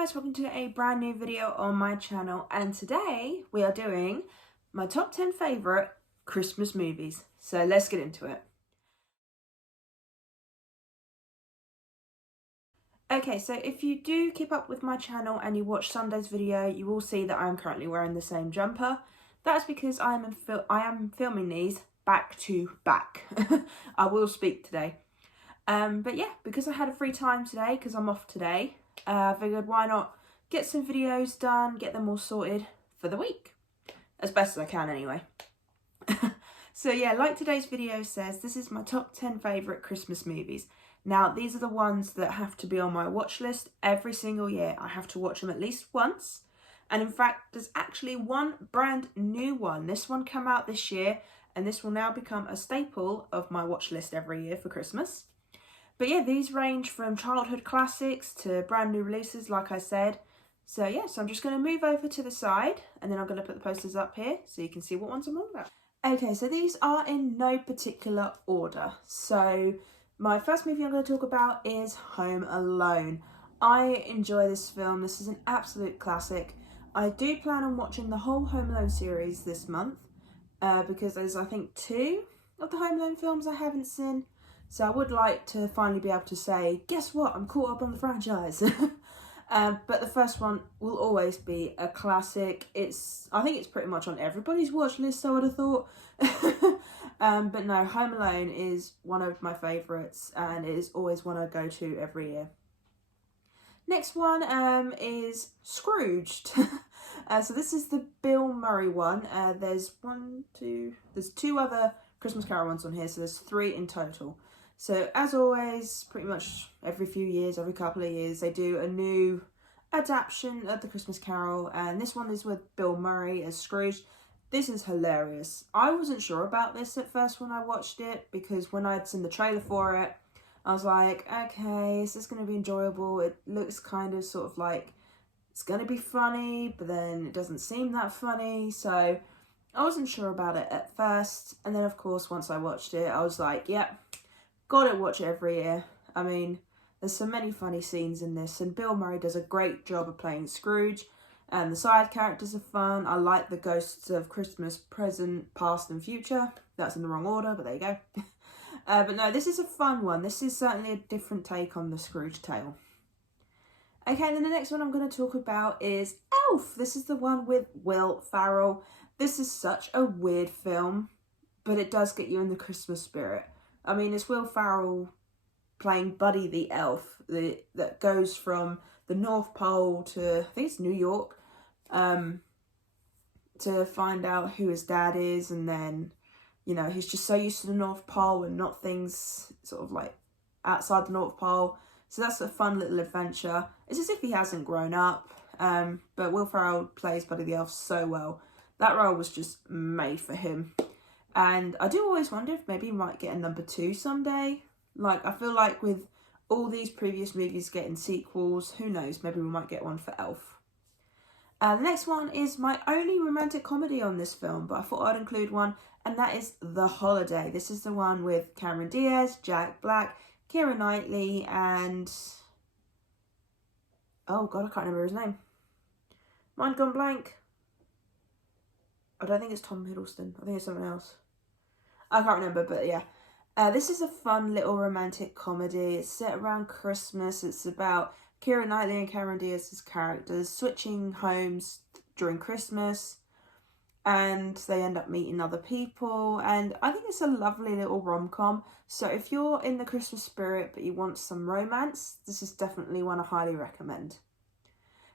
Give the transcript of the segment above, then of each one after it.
guys, welcome to a brand new video on my channel, and today we are doing my top 10 favourite Christmas movies. So let's get into it. Okay, so if you do keep up with my channel and you watch Sunday's video, you will see that I'm currently wearing the same jumper. That's because I am filming these back to back. I will speak today. But yeah, because I had a free time today, because I'm off today, I figured why not get some videos done, get them all sorted for the week. As best as I can anyway. So yeah, like today's video says, this is my top 10 favourite Christmas movies. Now, these are the ones that have to be on my watch list every single year. I have to watch them at least once. And in fact, there's actually one brand new one. This one came out this year, and this will now become a staple of my watch list every year for Christmas. But yeah, these range from childhood classics to brand new releases, like I said. So yeah, so I'm just going to move over to the side, and then I'm going to put the posters up here so you can see what ones I'm on about. Okay, so these are in no particular order. So my first movie I'm going to talk about is Home Alone. I enjoy this film. This is an absolute classic. I do plan on watching the whole Home Alone series this month because there's, I think, 2 of the Home Alone films I haven't seen. So I would like to finally be able to say, guess what, I'm caught up on the franchise. But the first one will always be a classic. I think it's pretty much on everybody's watch list, I would have thought. But no, Home Alone is one of my favourites, and it is always one I go to every year. Next one is Scrooged. So this is the Bill Murray one. There's 2 other Christmas Carol ones on here, so there's 3 in total. So as always, pretty much every few years, every couple of years, they do a new adaptation of the Christmas Carol, and this one is with Bill Murray as Scrooge. This is hilarious. I wasn't sure about this at first when I watched it, because when I'd seen the trailer for it, I was like, okay, is this going to be enjoyable? It looks kind of sort of like it's going to be funny, but then it doesn't seem that funny, so I wasn't sure about it at first. And then of course, once I watched it, I was like, yep. Gotta watch it every year. I mean, there's so many funny scenes in this, and Bill Murray does a great job of playing Scrooge, and the side characters are fun. I like the ghosts of Christmas present, past and future. That's in the wrong order, but there you go. But no, this is a fun one. This is certainly a different take on the Scrooge tale. Okay, then the next one I'm going to talk about is Elf. This is the one with Will Ferrell. This is such a weird film, but it does get you in the Christmas spirit. I mean, it's Will Ferrell playing Buddy the Elf that goes from the North Pole to, I think it's New York, to find out who his dad is. And then, you know, he's just so used to the North Pole and not things sort of like outside the North Pole. So that's a fun little adventure. It's as if he hasn't grown up, but Will Ferrell plays Buddy the Elf so well. That role was just made for him. And I do always wonder if maybe he might get a number 2 someday. Like, I feel like with all these previous movies getting sequels, who knows, maybe we might get one for Elf. The next one is my only romantic comedy on this film, but I thought I'd include one, and that is The Holiday. This is the one with Cameron Diaz, Jack Black, Keira Knightley, and... oh god, I can't remember his name. Mind gone blank. I don't think it's Tom Hiddleston. I think it's someone else. I can't remember, but yeah. This is a fun little romantic comedy. It's set around Christmas. It's about Keira Knightley and Cameron Diaz's characters switching homes during Christmas. And they end up meeting other people. And I think it's a lovely little rom-com. So if you're in the Christmas spirit but you want some romance, this is definitely one I highly recommend.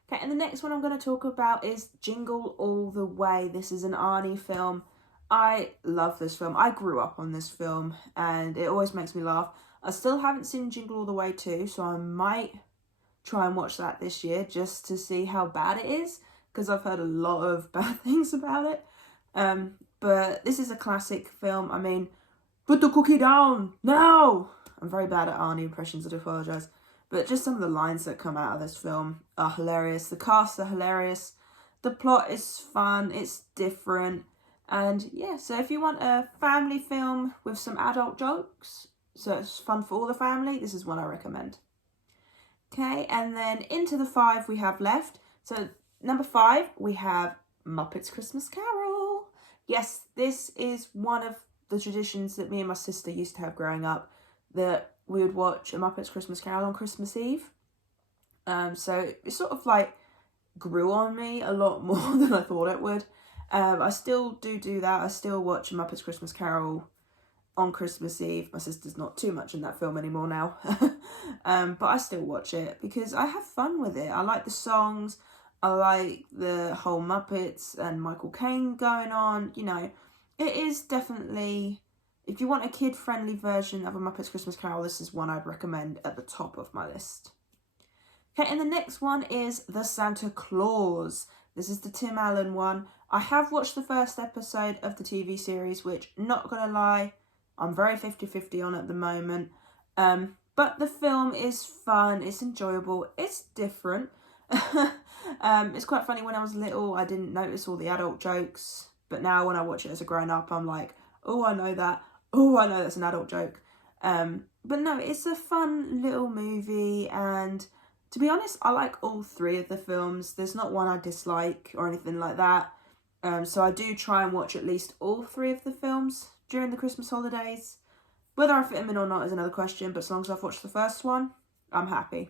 Okay, and the next one I'm going to talk about is Jingle All the Way. This is an Arnie film. I love this film. I grew up on this film, and it always makes me laugh. I still haven't seen Jingle All the Way 2, so I might try and watch that this year just to see how bad it is, because I've heard a lot of bad things about it. But this is a classic film. I mean, put the cookie down now! I'm very bad at Arnie impressions, I do apologise. But just some of the lines that come out of this film are hilarious. The cast are hilarious. The plot is fun. It's different. And yeah, so if you want a family film with some adult jokes, so it's fun for all the family, this is one I recommend. Okay, and then into the 5 we have left. So number 5, we have Muppets Christmas Carol. Yes, this is one of the traditions that me and my sister used to have growing up, that we would watch a Muppets Christmas Carol on Christmas Eve. So it sort of like grew on me a lot more than I thought it would. I still do that. I still watch a Muppets Christmas Carol on Christmas Eve. My sister's not too much in that film anymore now. But I still watch it because I have fun with it. I like the songs. I like the whole Muppets and Michael Caine going on. You know, it is definitely, if you want a kid-friendly version of a Muppets Christmas Carol, this is one I'd recommend at the top of my list. Okay, and the next one is The Santa Claus. This is the Tim Allen one. I have watched the first episode of the TV series, which, not gonna lie, I'm very 50-50 on at the moment. But the film is fun, it's enjoyable, it's different. It's quite funny. When I was little, I didn't notice all the adult jokes, but now when I watch it as a grown-up, I'm like, oh, I know that. Oh, I know that's an adult joke. But no, it's a fun little movie, and to be honest, I like all 3 of the films. There's not one I dislike or anything like that. So I do try and watch at least all 3 of the films during the Christmas holidays. Whether I fit them in or not is another question, but as long as I've watched the first one, I'm happy.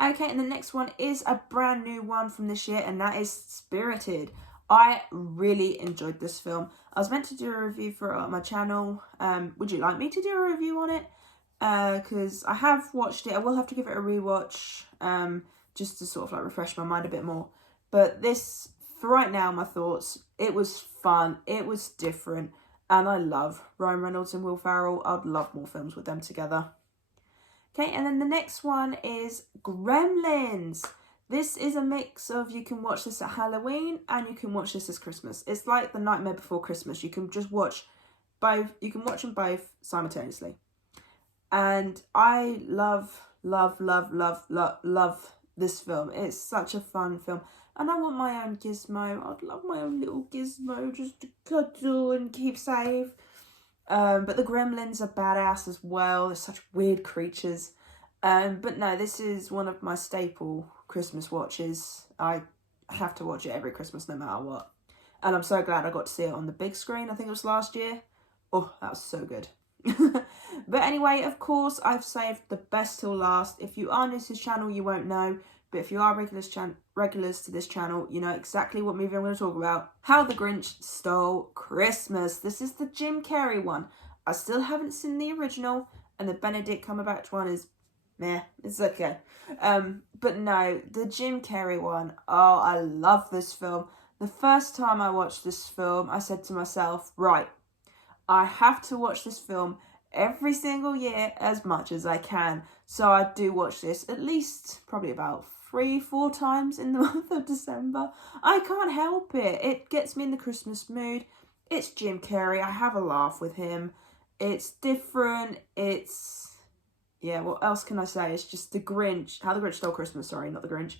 Okay, and the next one is a brand new one from this year, and that is Spirited. I really enjoyed this film. I was meant to do a review for it on my channel. Would you like me to do a review on it? Because I have watched it. I will have to give it a rewatch, just to sort of like refresh my mind a bit more. But this, for right now, my thoughts, it was fun, it was different, and I love Ryan Reynolds and Will Ferrell. I'd love more films with them together. Okay, and then the next one is Gremlins. This is a mix of, you can watch this at Halloween and you can watch this as Christmas. It's like The Nightmare Before Christmas. You can just watch both. You can watch them both simultaneously. And I love this film. It's such a fun film. And I want my own Gizmo. I'd love my own little Gizmo just to cuddle and keep safe. But the Gremlins are badass as well. They're such weird creatures. But no, this is one of my staple Christmas watches. I have to watch it every Christmas no matter what. And I'm so glad I got to see it on the big screen. I think it was last year. Oh, that was so good. But anyway, of course, I've saved the best till last. If you are new to this channel, you won't know. But if you are regulars to this channel, you know exactly what movie I'm going to talk about. How the Grinch Stole Christmas. This is the Jim Carrey one. I still haven't seen the original, and the Benedict Cumberbatch one is meh, it's okay. But no, the Jim Carrey one, oh, I love this film. The first time I watched this film, I said to myself, right, I have to watch this film every single year as much as I can. So I do watch this at least probably about 3-4 times in the month of December. I can't help it. It gets me in the Christmas mood. It's Jim Carrey. I have a laugh with him. It's different. It's, yeah, what else can I say? It's just the Grinch. How the Grinch Stole Christmas, sorry, not the Grinch.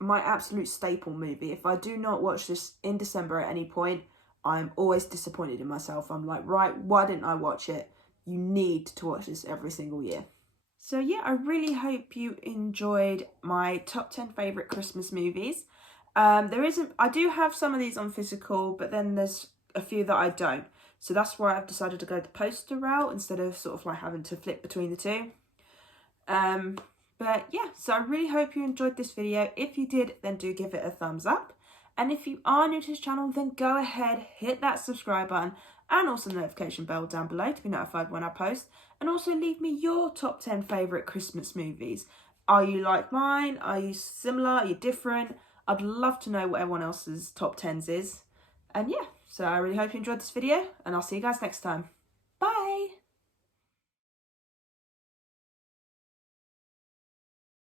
My absolute staple movie. If I do not watch this in December at any point, I'm always disappointed in myself. I'm like, right, why didn't I watch it? You need to watch this every single year. So yeah, I really hope you enjoyed my top 10 favourite Christmas movies. I do have some of these on physical, but then there's a few that I don't. So that's why I've decided to go the poster route instead of sort of like having to flip between the two. But yeah, so I really hope you enjoyed this video. If you did, then do give it a thumbs up. And if you are new to this channel, then go ahead, hit that subscribe button and also the notification bell down below to be notified when I post. And also leave me your top 10 favourite Christmas movies. Are you like mine? Are you similar? Are you different? I'd love to know what everyone else's top 10s is. And yeah, so I really hope you enjoyed this video, and I'll see you guys next time.